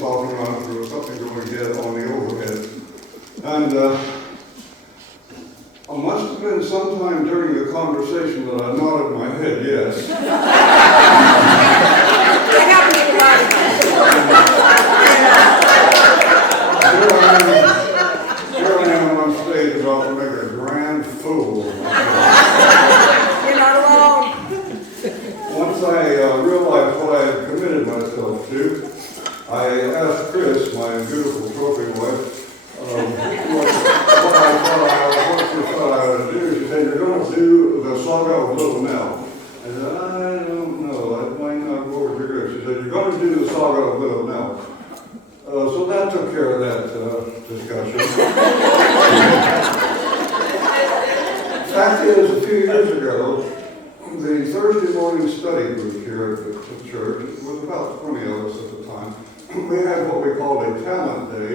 talking about, there was something going ahead on the overhead. And it must have been sometime during the conversation that I nodded my head yes. Here I am on stage about to make a grand fool of myself. You're not alone. Once I realized what I had committed myself to, I asked Chris, my beautiful trophy wife, what she thought I ought to do. She said, "You're going to do the Saga of Little Nell." I said, "I don't know, that might not go over too good." She said, "You're going to do the Saga of Little Nell." So that took care of that discussion. Fact is, a few years ago, the Thursday morning study group here at the church, it was about 20 of us at the time, we had what we called a talent day,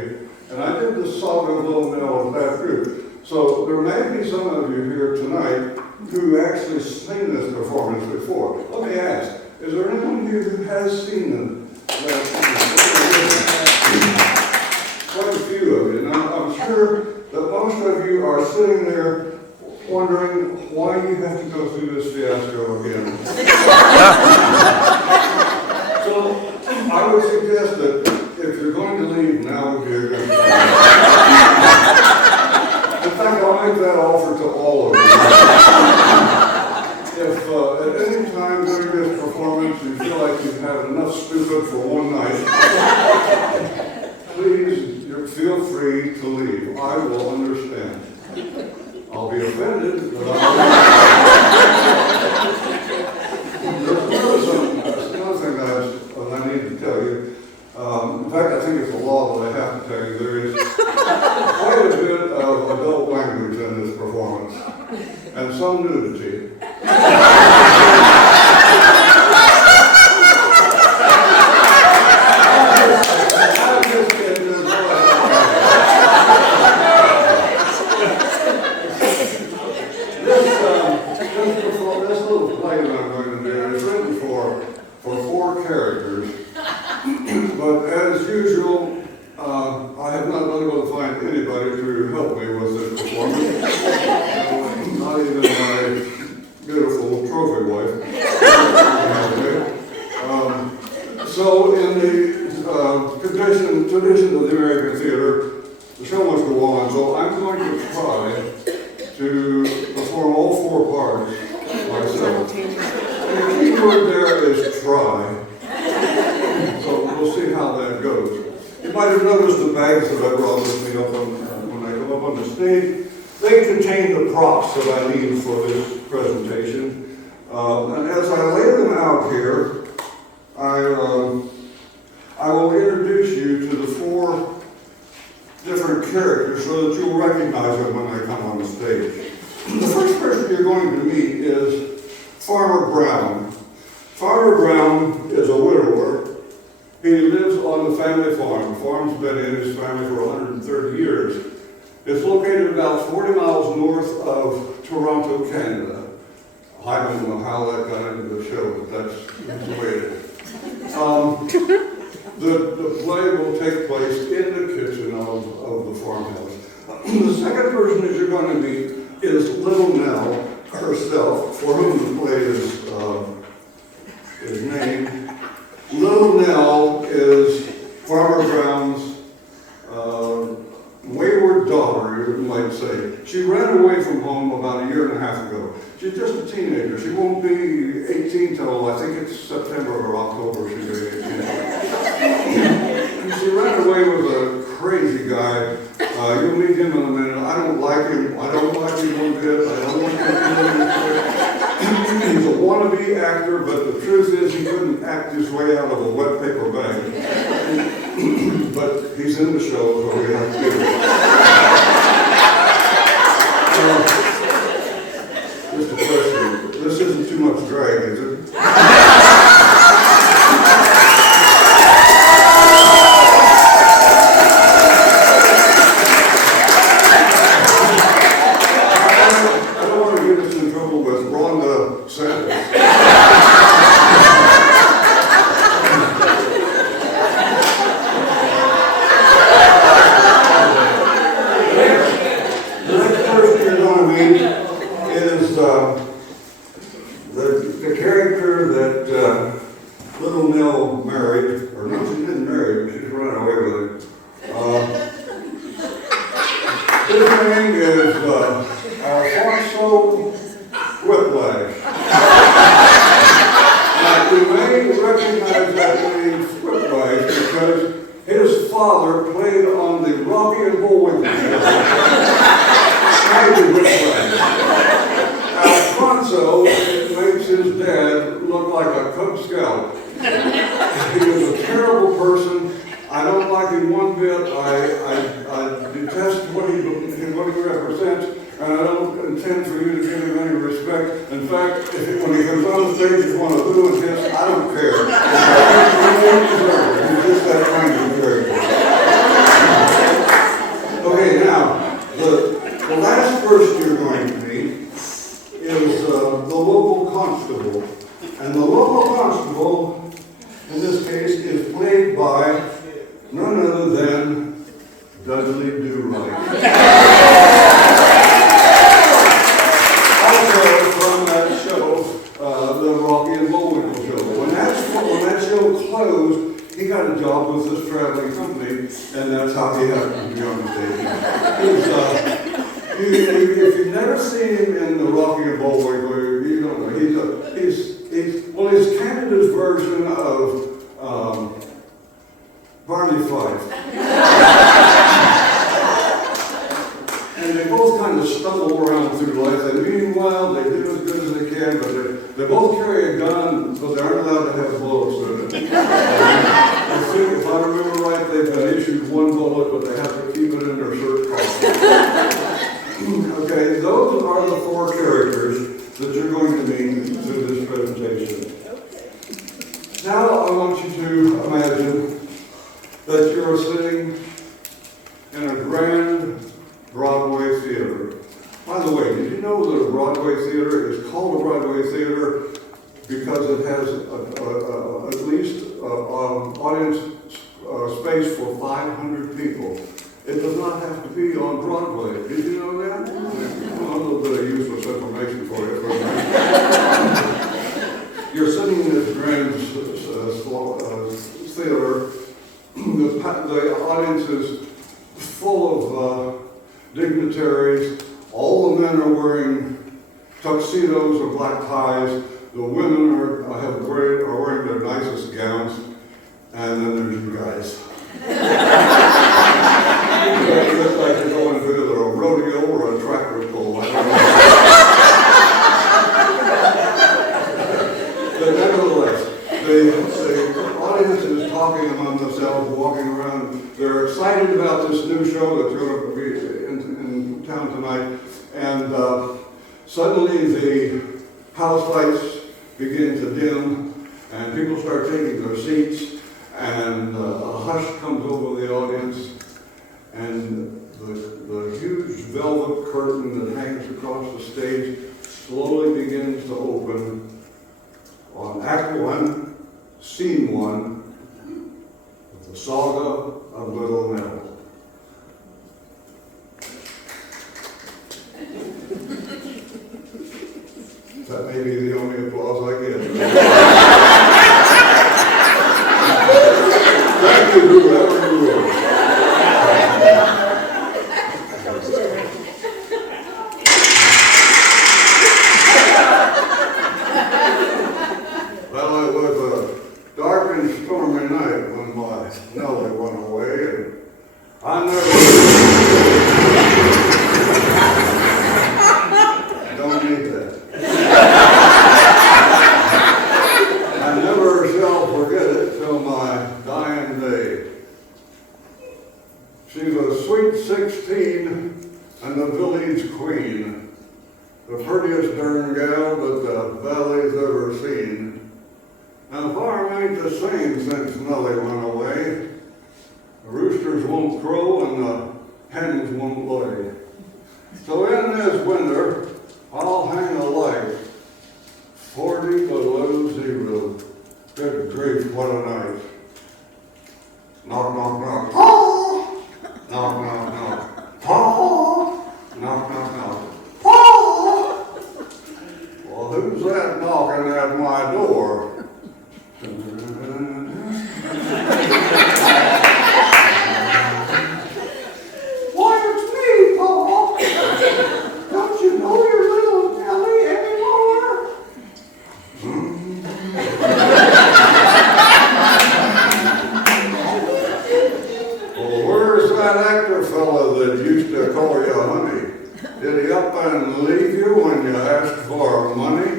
and I did the Saga of Little Nell with that group. So there may be some of you here tonight who actually seen this performance before. Let me ask, is there anyone here who has seen them? Quite a few of you. Now, I'm sure that most of you are sitting there wondering why you have to go through this fiasco again. So I would suggest that if you're going to leave, now would be a good time. In fact, I'll make that offer to all of you. If at any time during this performance you feel like you've had enough stupid for one night, please feel free to leave. I will understand. I'll be offended, but there's another thing that I need to tell you. In fact, I think it's a law that I have to tell you. There is quite a bit of adult language in this performance, and some nudity. But as usual, I have not been able to find anybody to help me with this performance. Not even my beautiful trophy wife. So in the tradition of the American theater, the show must go on. So I'm going to try to perform all four parts myself. The key word there is try. So we'll see how that goes. You might have noticed the bags that I brought with me up when I go up on the stage. They contain the props that I need for this presentation. And as I lay them out here, I will introduce you to the four different characters so that you'll recognize them when they come on the stage. The first person you're going to meet is Farmer Brown. Farmer Brown is a widower. He lives on the family farm. The farm's been in his family for 130 years. It's located about 40 miles north of Toronto, Canada. I don't know how that got into the show, but that's the way it is. The play will take place in the kitchen of the farmhouse. The second person that you're going to meet is Little Nell herself, for whom the play is named. Little Nell is Farmer Brown's wayward daughter, you might say. She ran away from home about a year and a half ago. She's just a teenager. She won't be 18 till, I think it's September or October she'll be 18. She ran away with a crazy guy. You'll meet him in a minute. I don't like him. I don't like him one bit. I don't want him to He's a wannabe actor, but the truth is he couldn't act his way out of a wet paper bag. But he's in the show, so we have to do it. Just a question. This isn't too much drag, is it? the character that little Nell married, or no, she didn't marry him, she's running away with him. His name is Alfonso Whiplash. Now, you may recognize that name Whiplash because his father played on the Rocky and Bullwinkle show. Harry Whiplash. Alfonso makes his dad look like a Cub Scout. He was a terrible person. I don't like him one bit. I detest what he represents, and I don't intend for you to give him any respect. In fact, when he comes on the stage, you want to boo and hiss, I don't care. He's just that kind of character. Okay, now, the last person you're going to meet is the local constable. And the local constable, in this case, is played by none other than Dudley Do-Right. Also from that show, the Rocky and Bullwinkle show. When that show closed, he got a job with this traveling company, and that's how he happened to be on the stage. If you've never seen him in the Rocky and Bullwinkle, you don't know. He's Canada's version of Barney Fife. And they both kind of stumble around through life, and meanwhile, they do as good as they can, but they both carry a gun, but they aren't allowed to have bullets in it. I think, if I remember right, they've been issued one bullet, but they have to keep it in their shirt pocket. Okay, those are the four characters that you're going to meet through this presentation. Now I want you to imagine that you're sitting in a grand Broadway theater. By the way, did you know that a Broadway theater is called a Broadway theater because it has at least audience space for 500 people? It does not have to be on Broadway. Did you know that? Well, a little bit of useless information for you. You're sitting in this grand theater. The audience is full of dignitaries. All the men are wearing tuxedos or black ties. The women are wearing their nicest gowns. And then there's you guys. It looks like you're going to either a rodeo or a tractor pull. I don't know. But nevertheless, the audience is talking among themselves, walking around. They're excited about this new show that's going to be in town tonight. And suddenly the house lights begin to dim, and people start taking their seats, and a hush comes over the audience. And the huge velvet curtain that hangs across the stage slowly begins to open on Act 1, Scene 1, of the Saga of Little Nell. That may be the only applause I get. Thank you, whoever you are. Well, it was a dark and stormy night when my Nellie went away, and I don't need that. I never shall forget it till my dying day. She was a sweet 16 and the village queen, the prettiest darn gal that the valley's ever seen. And the farm ain't the same since Nellie went away. The roosters won't crow and the hens won't lay. So in this winter, I'll hang a light, 40 below zero. Good grief, what a night. Knock, knock, knock. Oh! Knock, knock, knock. Oh! Knock, knock, knock. Oh! Well, who's that knocking at my door? Why, it's me, Paul. Don't you know your little Nellie anymore? Well, where's that actor fella that used to call you honey? Did he up and leave you when you asked for money?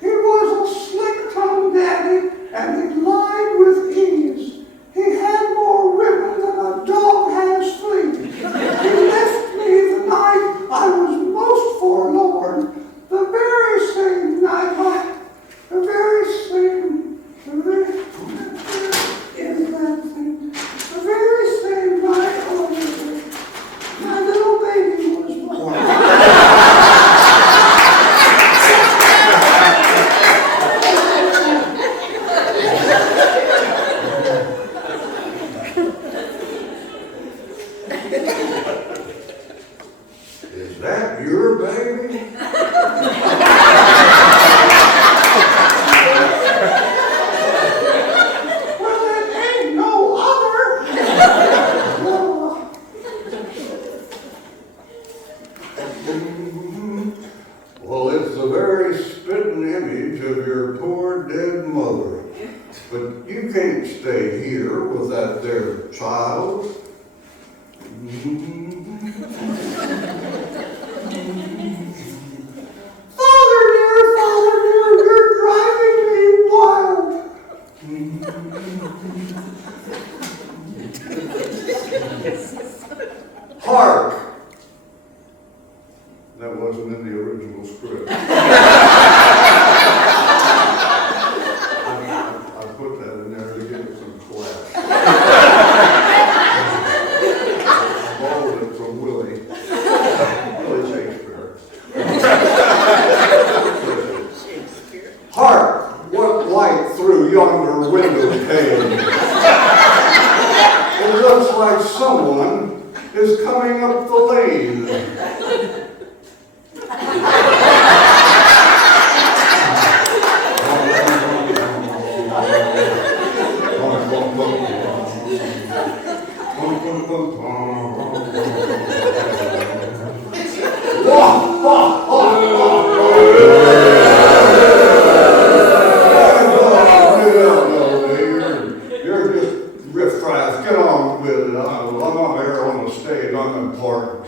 He was a slick-tongued daddy, and he lied with ease. He had more ribbon than a dog has fleas. He left me the night I was most forlorn. The very same night the very same night my little baby was born. Is that your baby? Well, it ain't no other. Well, it's the very spitting image of your poor dead mother. But you can't stay here with that there child. Father dear, you're driving me wild. Hark! That wasn't in the original script. I put that in there to give it some class. I borrowed it from Willie Shakespeare. Hark! What light through yonder window pane? It looks like someone is coming up the lane. You're just riffraff. Get on with it. I'm not here on the stage. I'm important.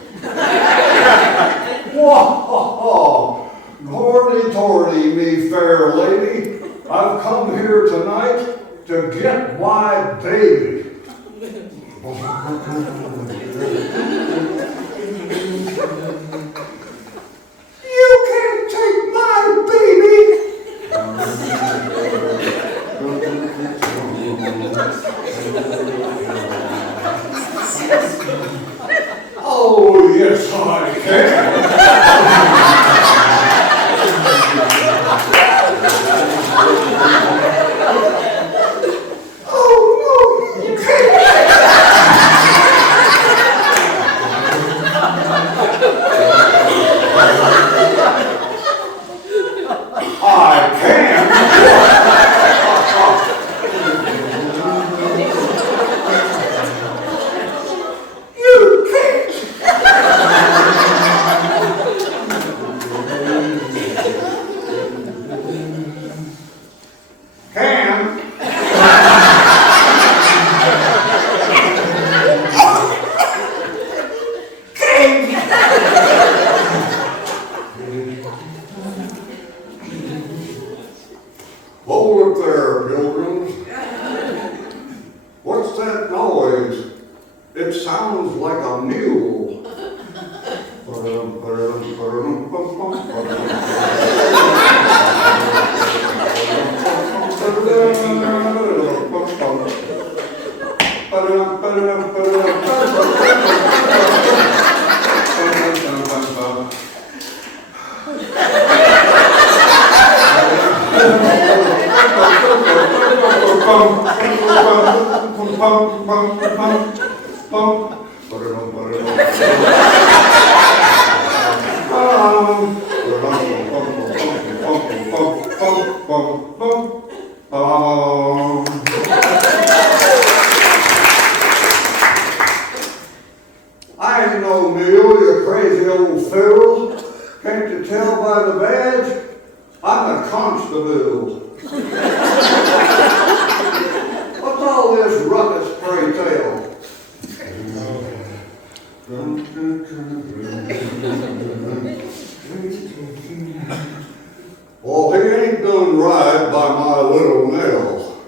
Whoa! Gordy-tordy, me fair lady. I've come here tonight to get my baby. You can't take my baby! Oh, yes, I can. Oh, no, you can't. I can. You can't. Hold it there, pilgrims. What's that noise? It sounds like a mule. I ain't no mule, you crazy old fool. Can't you tell by the badge? I'm a constable. What's all this ruckus, pray tell? Well, he ain't done right by my little Nell.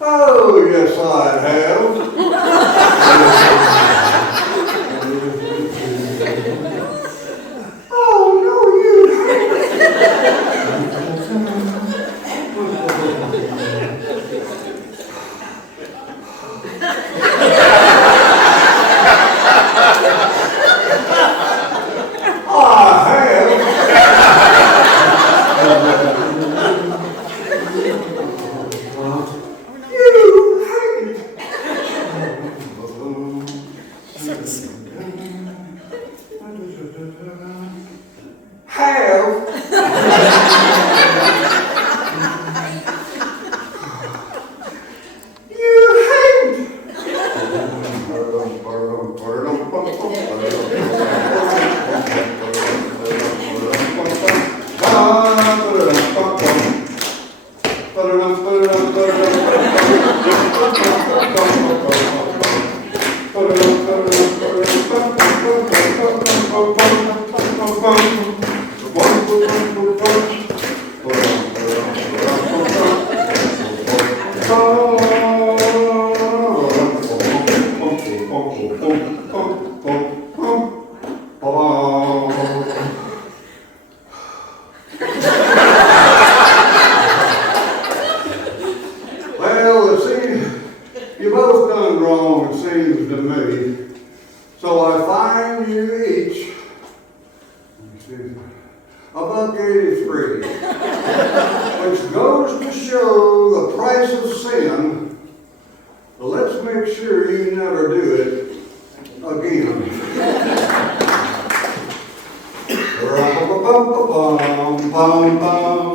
Oh, yes, I have. Oh, no, you Well, it seems you both done wrong, it seems to me. So I fine you each $1.83, which goes to show the price of sin. But let's make sure you never do it again. Bum, bum, bum, bum, bum.